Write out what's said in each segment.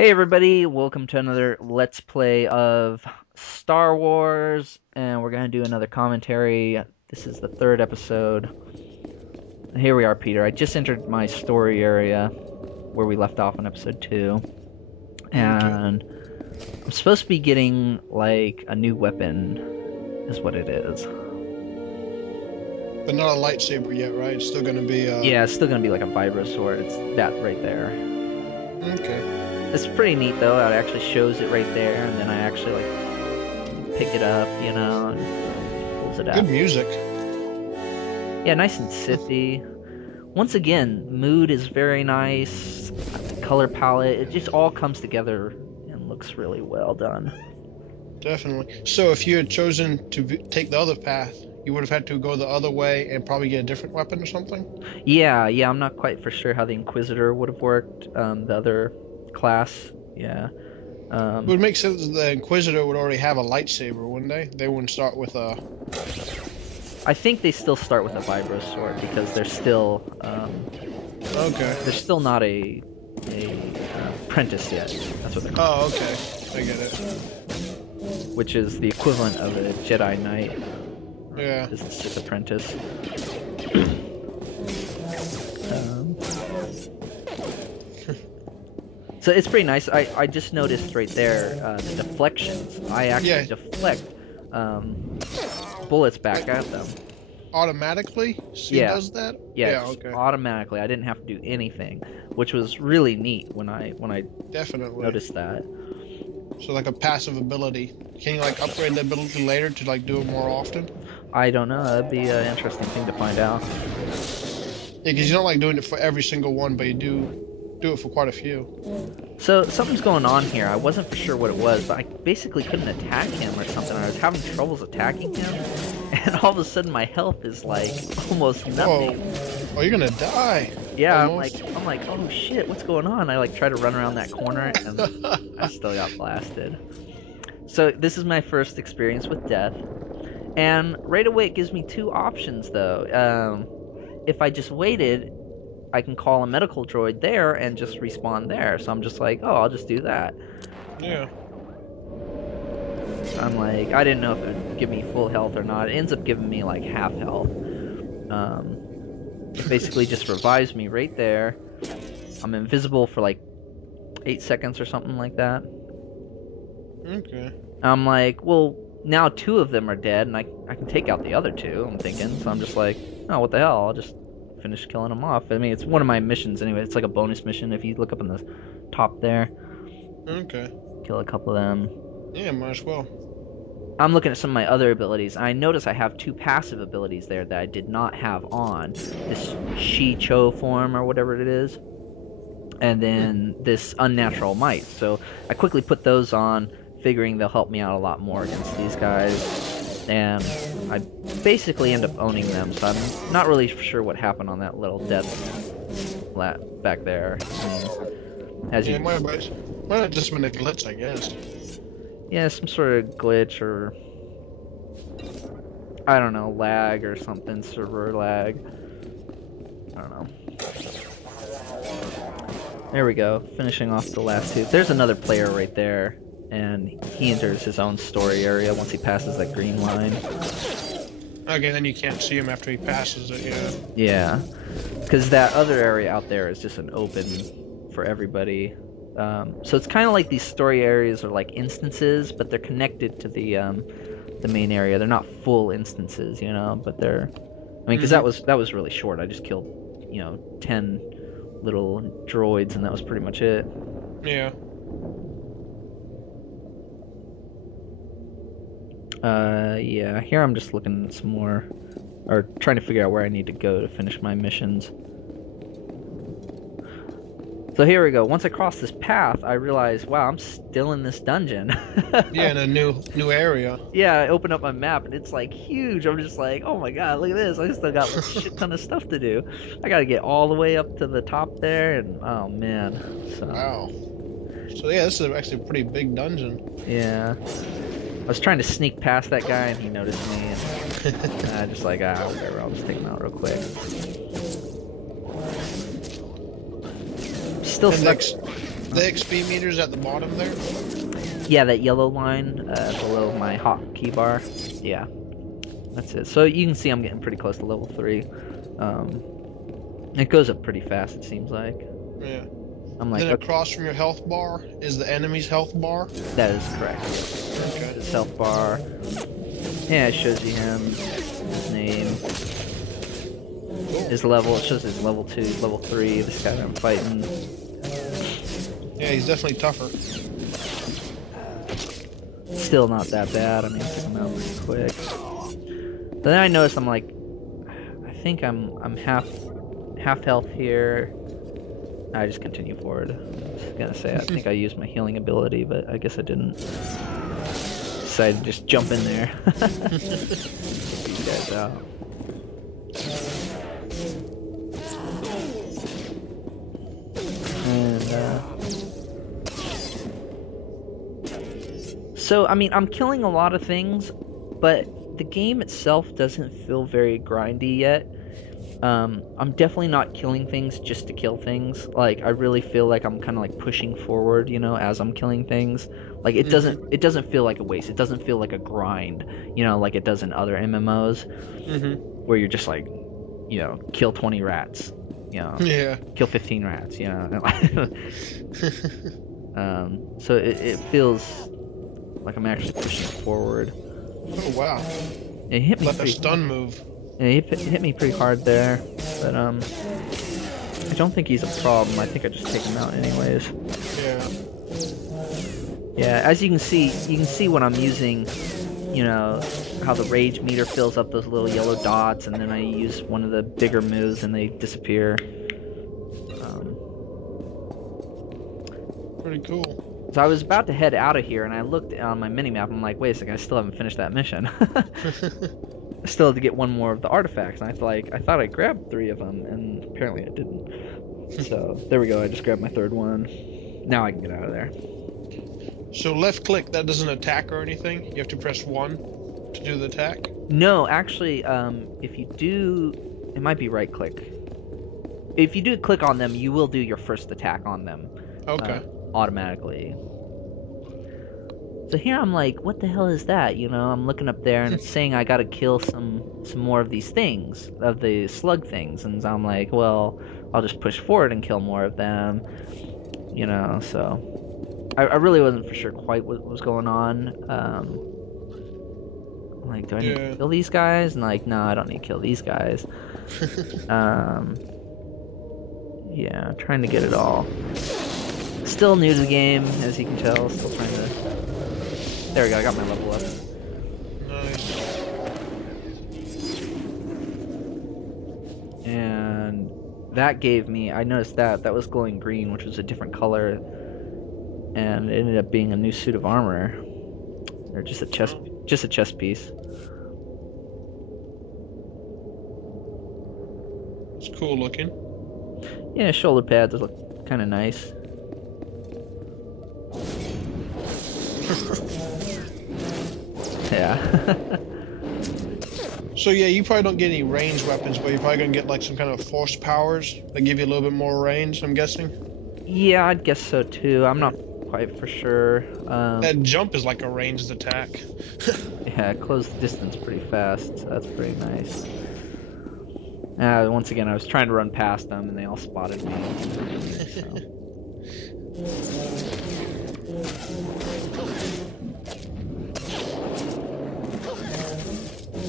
Hey everybody, welcome to another Let's Play of Star Wars, and we're gonna do another commentary. This is the third episode. And here we are, Peter. I just entered my story area where we left off in episode 2, Okay. and I'm supposed to be getting, like, a new weapon, is what it is. But not a lightsaber yet, right? It's still gonna be Yeah, it's still gonna be like a vibro sword. It's that right there. okay. It's pretty neat though. It actually shows it right there, and then I actually like pick it up, and pulls it out. Good music. Yeah, nice and Sithy. Once again, mood is very nice. Color palette, it just all comes together and looks really well done. Definitely. So if you had chosen to take the other path, you would have had to go the other way and probably get a different weapon or something? Yeah, I'm not quite for sure how the Inquisitor would have worked. The other class, yeah. It would make sense that the Inquisitor would already have a lightsaber, wouldn't they? They wouldn't start with a... I think they still start with a vibro sword because they're still Okay. they're still not a apprentice yet. That's what they're called. Oh, okay. I get it. Which is the equivalent of a Jedi Knight. Yeah. Is the Sith apprentice. So it's pretty nice. I just noticed right there the deflections. I actually deflect bullets back at them. Automatically? She does that? Yeah, Okay. automatically. I didn't have to do anything, which was really neat when I Definitely. noticed that. So like a passive ability. Can you like upgrade the ability later to like do it more often? I don't know. That'd be an interesting thing to find out. Yeah, because you don't like doing it for every single one, but you do it for quite a few. So something's going on here. I wasn't for sure what it was, but I basically couldn't attack him or something. I was having troubles attacking him, and all of a sudden my health is like almost nothing. Oh, you're gonna die. Yeah, Almost. I'm like, oh shit, what's going on? I like try to run around that corner, and I still got blasted. So this is my first experience with death, and right away it gives me two options though. If I just waited, I can call a medical droid there and just respawn there. So I'm just like, oh, I'll just do that. Yeah. I'm like, I didn't know if it would give me full health or not. It ends up giving me like half health. It basically just revives me right there. I'm invisible for like 8 seconds or something like that. Okay. I'm like, well, now two of them are dead, and I can take out the other two, I'm thinking. So I'm just like, oh, what the hell? I'll just finish killing them off. I mean, it's one of my missions anyway. It's like a bonus mission if you look up in the top there. Okay. Kill a couple of them. Yeah, might as well. I'm looking at some of my other abilities. I notice I have two passive abilities there that I did not have on. This Shi-Cho form or whatever it is. And then this Unnatural Might. So I quickly put those on, figuring they'll help me out a lot more against these guys. And I basically end up owning them, so I'm not really sure what happened on that little death back there. I mean, as Yeah, you... might have just been a glitch, I guess. Yeah, some sort of glitch or... I don't know, lag or something, server lag. I don't know. There we go, finishing off the last two. There's another player right there, and he enters his own story area once he passes that green line. Okay, then you can't see him after he passes it, yeah. Yeah, because that other area out there is just an open for everybody. So it's kind of like these story areas are like instances, but they're connected to the main area. They're not full instances, but they're... I mean, because that was really short. I just killed, 10 little droids, and that was pretty much it. Yeah. Yeah, here I'm just looking at some more, or trying to figure out where I need to go to finish my missions. So here we go. Once I cross this path, I realize, wow, I'm still in this dungeon. Yeah, in a new area. Yeah, I open up my map, and it's like huge. I'm just like, oh my god, look at this. I still got a shit ton of stuff to do. I gotta get all the way up to the top there, and oh man. So, Wow. So yeah, this is actually a pretty big dungeon. yeah. I was trying to sneak past that guy, and he noticed me, and I just like, whatever, I'll just take him out real quick. Still stuck. The XP meter's at the bottom there? Yeah, that yellow line below my hotkey bar. Yeah, that's it. So you can see I'm getting pretty close to level 3. It goes up pretty fast, it seems like. Yeah. I'm like, Then okay, across from your health bar is the enemy's health bar? that is correct. Okay. His health bar. Yeah, it shows you him, his name, his level. It shows his level 2, level 3. This guy that I'm fighting. Yeah, he's definitely tougher. Still not that bad. I mean, I took him out pretty quick. But then I noticed I'm like, I think I'm half health here. I just continue forward. I was gonna say I think I used my healing ability, but I guess I didn't. Decided to just jump in there. Get these guys out. And so I mean I'm killing a lot of things, but the game itself doesn't feel very grindy yet. I'm definitely not killing things just to kill things. Like I really feel like I'm kind of like pushing forward, you know, as I'm killing things. Like it doesn't feel like a waste. It doesn't feel like a grind, you know, like it does in other MMOs, where you're just like, you know, kill 20 rats, you know, Yeah. kill 15 rats, you know. So it feels like I'm actually pushing forward. Oh, wow. It hit me Like a pretty. stun move. Yeah, he hit me pretty hard there, but I don't think he's a problem. I think I just take him out anyways. Yeah. Yeah, as you can see when I'm using, you know, how the rage meter fills up those little yellow dots, and then I use one of the bigger moves and they disappear. Pretty cool. So I was about to head out of here, and I looked on my minimap. I'm like, wait a second, I still haven't finished that mission. I still have to get one more of the artifacts, and I thought I grabbed 3 of them, and apparently I didn't. So there we go. I just grabbed my 3rd one. Now I can get out of there. So left click, that doesn't attack or anything? You have to press 1 to do the attack? No, actually, if you do, it might be right click. If you do click on them, you will do your first attack on them. Okay. Automatically. So here I'm like, what the hell is that? You know, I'm looking up there and it's saying I gotta kill some more of these things, of the slug things, and I'm like, well, I'll just push forward and kill more of them. You know, so I really wasn't for sure quite what was going on. Like, do I need to kill these guys? And like, no, I don't need to kill these guys. Yeah, trying to get it all. Still new to the game, as you can tell. Still trying to. There we go. I got my level up. Nice. And that gave me. I noticed that was glowing green, which was a different color, and it ended up being a new suit of armor, or just a chest piece. It's cool looking. Yeah, shoulder pads look kind of nice. Yeah. So yeah, you probably don't get any ranged weapons, but you're probably gonna get like some kind of force powers that give you a little bit more range, I'm guessing? Yeah, I'd guess so too. I'm not quite for sure. That jump is like a ranged attack. Yeah, it closed the distance pretty fast, so that's pretty nice. Once again, I was trying to run past them, and they all spotted me. So.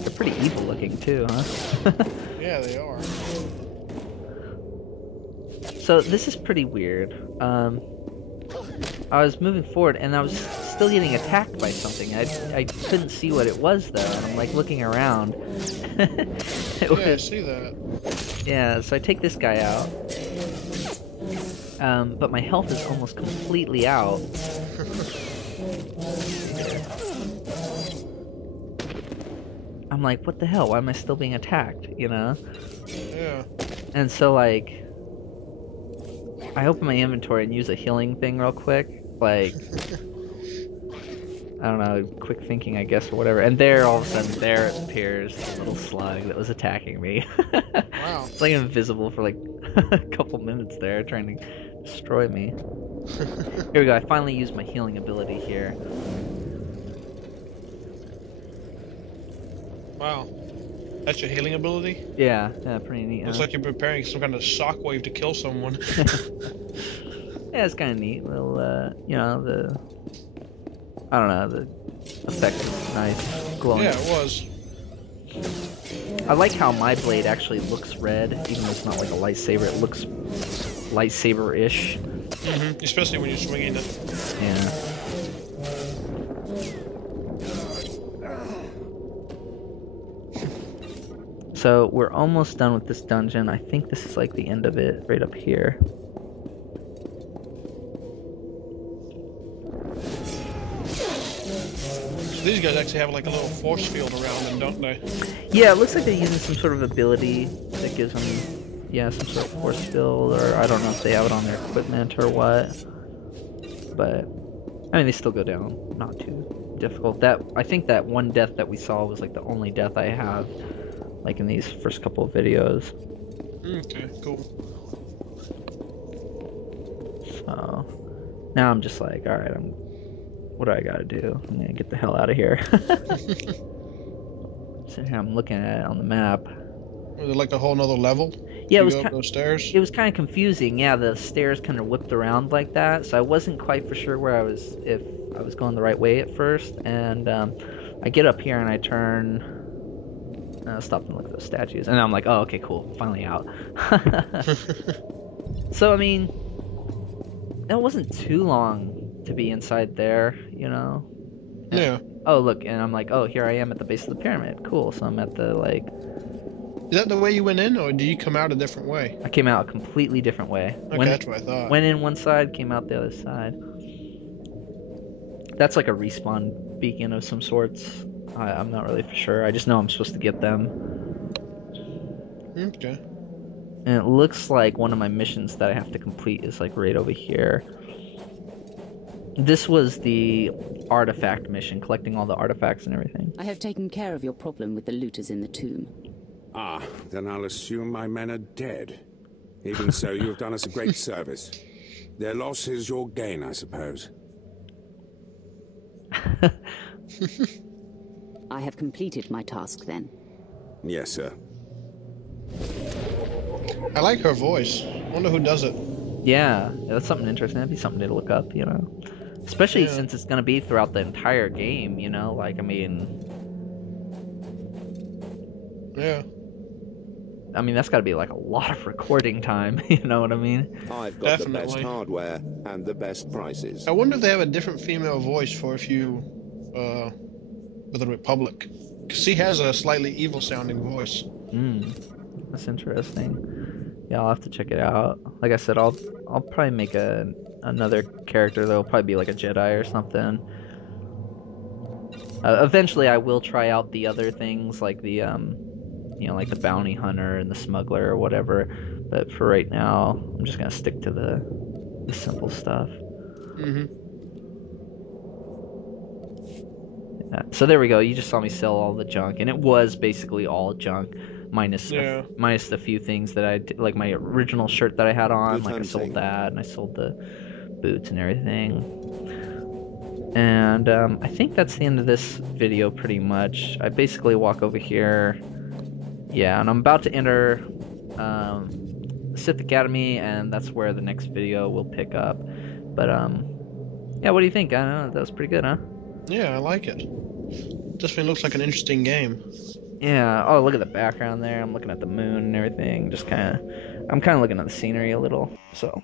They're pretty evil looking too, huh? Yeah, they are. So this is pretty weird. I was moving forward, and I was still getting attacked by something. I couldn't see what it was though, and I'm like looking around. I see that. Yeah, so I take this guy out. But my health is almost completely out. I'm like, what the hell? Why am I still being attacked? You know? Yeah. And so, like, I open my inventory and use a healing thing real quick. Like, I don't know, quick thinking, I guess, or whatever. And there, all of a sudden, there it appears, this little slug that was attacking me. Wow. It's like invisible for like a couple minutes there, trying to destroy me. Here we go. I finally used my healing ability here. Wow. That's your healing ability? Yeah, pretty neat, Looks huh? like you're preparing some kind of shockwave to kill someone. Yeah, it's kind of neat. Little, you know, I don't know, the effect is nice, glowing. Yeah, it was. I like how my blade actually looks red, even though it's not like a lightsaber. It looks lightsaber-ish. Especially when you're swinging it. Yeah. So we're almost done with this dungeon. I think this is like the end of it, right up here. These guys actually have like a little force field around them, don't they? Yeah, it looks like they're using some sort of ability that gives them, yeah, some sort of force field, or I don't know if they have it on their equipment or what. But I mean, they still go down, not too difficult. I think that one death that we saw was like the only death I have, like in these first couple of videos. Okay, cool. So now I'm just like, all right, what do I gotta do? I'm gonna get the hell out of here. Sitting here, I'm looking at it on the map. Was it like a whole nother level? Yeah, you go up those stairs? It was kind of confusing. Yeah, the stairs kind of whipped around like that, so I wasn't quite for sure if I was going the right way at first. And I get up here and I turn, stop and look at those statues, and I'm like, oh, okay, cool, finally out. So I mean, it wasn't too long to be inside there, you know. And, Yeah. oh, look, and I'm like, oh, here I am at the base of the pyramid. Cool. So I'm at the like. Is that the way you went in, or did you come out a different way? I came out a completely different way. Okay, that's what I thought. Went in one side, came out the other side. That's like a respawn beacon of some sorts. I'm not really for sure. I just know I'm supposed to get them. Okay. And it looks like one of my missions that I have to complete is like right over here. This was the artifact mission, collecting all the artifacts and everything. I have taken care of your problem with the looters in the tomb. Ah, then I'll assume my men are dead. Even so, you have done us a great service. Their loss is your gain, I suppose. I have completed my task then. Yes, sir. I like her voice. I wonder who does it. Yeah, that's something interesting. That'd be something to look up, you know. Especially since it's going to be throughout the entire game, you know? Like, I mean... Yeah. I mean, that's got to be like a lot of recording time, you know what I mean? I've got Definitely. the best hardware and the best prices. I wonder if they have a different female voice for if you, with the Republic. Because she has a slightly evil-sounding voice. That's interesting. Yeah, I'll have to check it out. Like I said, I'll probably make another character that'll probably be like a Jedi or something. Eventually, I will try out the other things like the you know, like the bounty hunter and the smuggler or whatever. But for right now, I'm just gonna stick to the simple stuff. Yeah. So there we go. You just saw me sell all the junk, and it was basically all junk, minus minus the few things that I did, like my original shirt that I had on. Good like I sold hunting. that, and I sold the boots and everything. And I think that's the end of this video, pretty much. I basically walk over here. Yeah, and I'm about to enter Sith Academy, and that's where the next video will pick up. But yeah, what do you think? I don't know, that was pretty good, huh? Yeah, I like it. Definitely looks like an interesting game. Yeah. Oh, look at the background there. I'm looking at the moon and everything. I'm kind of looking at the scenery a little. So